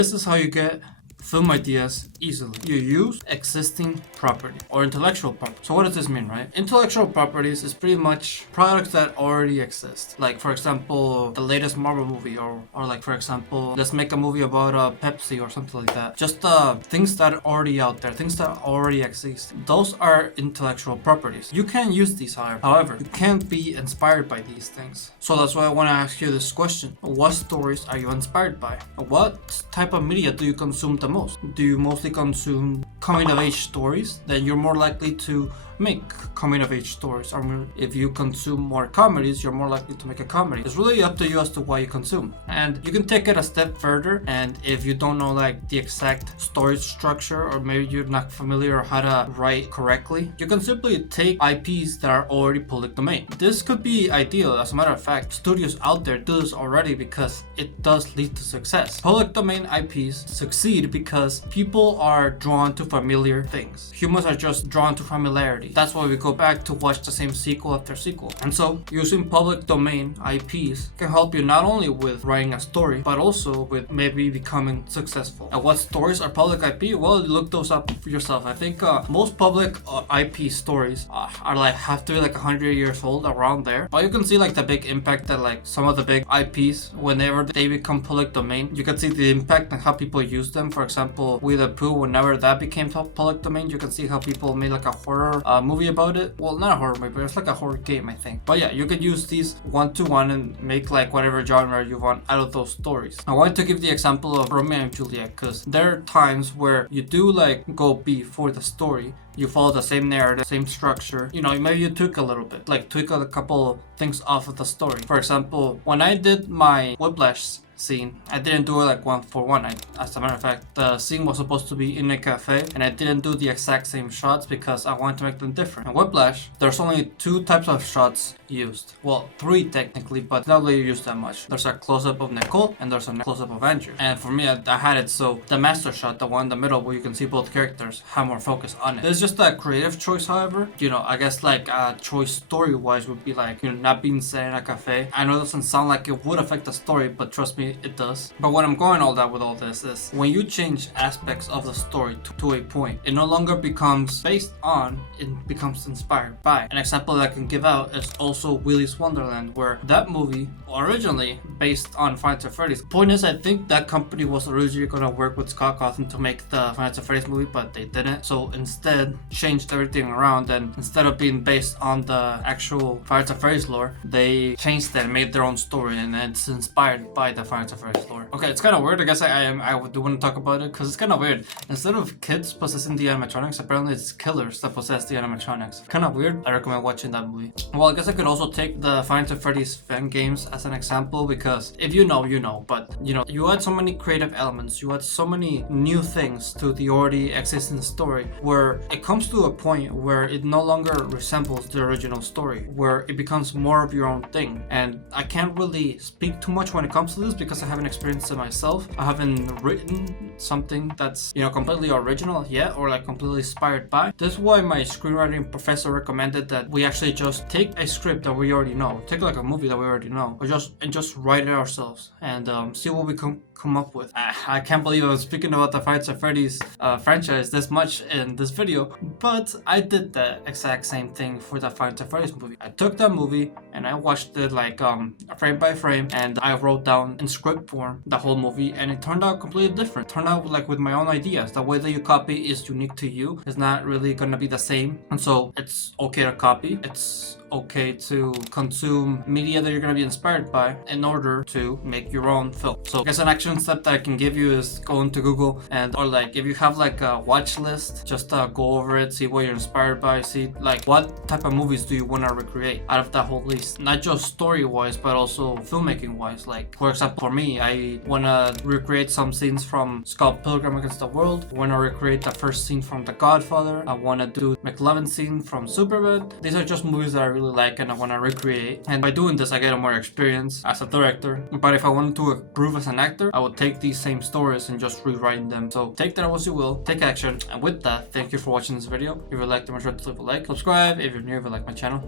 This is how you get film ideas easily. You use existing property or intellectual property. So what does this mean, right? Intellectual properties is pretty much products that already exist. Like, for example, the latest Marvel movie, or like, for example, let's make a movie about Pepsi or something like that. Just things that are already out there, things that already exist. Those are intellectual properties. You can use these, however, you can't be inspired by these things. So that's why I want to ask you this question. What stories are you inspired by? What type of media do you consume the most? Do you mostly consume coming of age stories? Then you're more likely to make coming of age stories. Or if you consume more comedies, you're more likely to make a comedy. It's really up to you as to what you consume. And you can take it a step further, and if you don't know like the exact story structure, or maybe you're not familiar how to write correctly, you can simply take IPs that are already public domain. This could be ideal. As a matter of fact, studios out there do this already because it does lead to success. Public domain IPs succeed because people are drawn to familiar things. Humans are just drawn to familiarity. That's why we go back to watch the same sequel after sequel. And so using public domain IPs can help you not only with writing a story, but also with maybe becoming successful. And what stories are public IP? Well, look those up for yourself. I think most public IP stories are like have to be like 100 years old, around there. But you can see like the big impact that like some of the big IPs, whenever they become public domain, you can see the impact and how people use them. For example, Winnie the Pooh, whenever that became public domain, you can see how people made like a horror movie about it. Well, not a horror movie, but it's like a horror game, I think. But yeah, you could use these one-to-one and make like whatever genre you want out of those stories. I wanted to give the example of Romeo and Juliet because there are times where you do like go B for the story. You follow the same narrative, same structure. You know, maybe you tweak a little bit, like tweak a couple things off of the story. For example, when I did my Whiplash scene, I didn't do it like one for one. As a matter of fact, the scene was supposed to be in a cafe, and I didn't do the exact same shots because I wanted to make them different. In Whiplash, there's only two types of shots used. Well, three technically, but not really used that much. There's a close-up of Nicole, and there's a close-up of Andrew. And for me, I had it so the master shot, the one in the middle where you can see both characters, have more focus on it. It's just a creative choice, however. You know, I guess like a choice story-wise would be like, you know, not being set in a cafe. I know it doesn't sound like it would affect the story, but trust me, it does. But what I'm going all that with all this is when you change aspects of the story to a point, it no longer becomes based on, it becomes inspired by. An example that I can give out is also Willy's Wonderland, where that movie originally based on Five Nights at Freddy's. Point is, I think that company was originally going to work with Scott Cawthon to make the Five Nights at Freddy's movie, but they didn't. So instead changed everything around, and instead of being based on the actual Five Nights at Freddy's lore, they changed that and made their own story, and it's inspired by the Five Nights at Freddy's lore. Okay, it's kind of weird. I guess I do want to talk about it because it's kind of weird. Instead of kids possessing the animatronics, apparently it's killers that possess the animatronics. Kind of weird. I recommend watching that movie. Well, I guess I could also take the Five Nights at Freddy's fan games as an example, because if you know, you know. But you know, you add so many creative elements, you add so many new things to the already existing story, where it comes to a point where it no longer resembles the original story, where it becomes more of your own thing. And I can't really speak too much when it comes to this because I haven't experienced it myself. I haven't written something that's, you know, completely original yet, or like completely inspired by. This is why my screenwriting professor recommended that we actually just take a script that we already know, take like a movie that we already know, or just write it ourselves and see what we come up with. I can't believe I was speaking about the Five Nights at Freddy's franchise this much in this video, but I did the exact same thing for the Five Nights at Freddy's movie. I took that movie and I watched it like frame by frame, and I wrote down in script form the whole movie, and it turned out completely different. It turned out like with my own ideas. The way that you copy is unique to you. It's not really gonna be the same, and so it's okay to copy. It's okay to consume media that you're going to be inspired by in order to make your own film. So I guess an action step that I can give you is go into Google, and or like if you have like a watch list, just go over it, see what you're inspired by, see like what type of movies do you want to recreate out of that whole list, not just story wise but also filmmaking wise. Like for example, for me, I want to recreate some scenes from Scott Pilgrim Against the World. I want to recreate the first scene from The Godfather. I want to do McLovin scene from Superbad. These are just movies that I really like and I want to recreate, and by doing this I get more experience as a director. But if I wanted to improve as an actor, I would take these same stories and just rewrite them. So take that as you will, take action. And with that, thank you for watching this video. If you liked it, make sure to leave a like, subscribe if you're new, if you like my channel.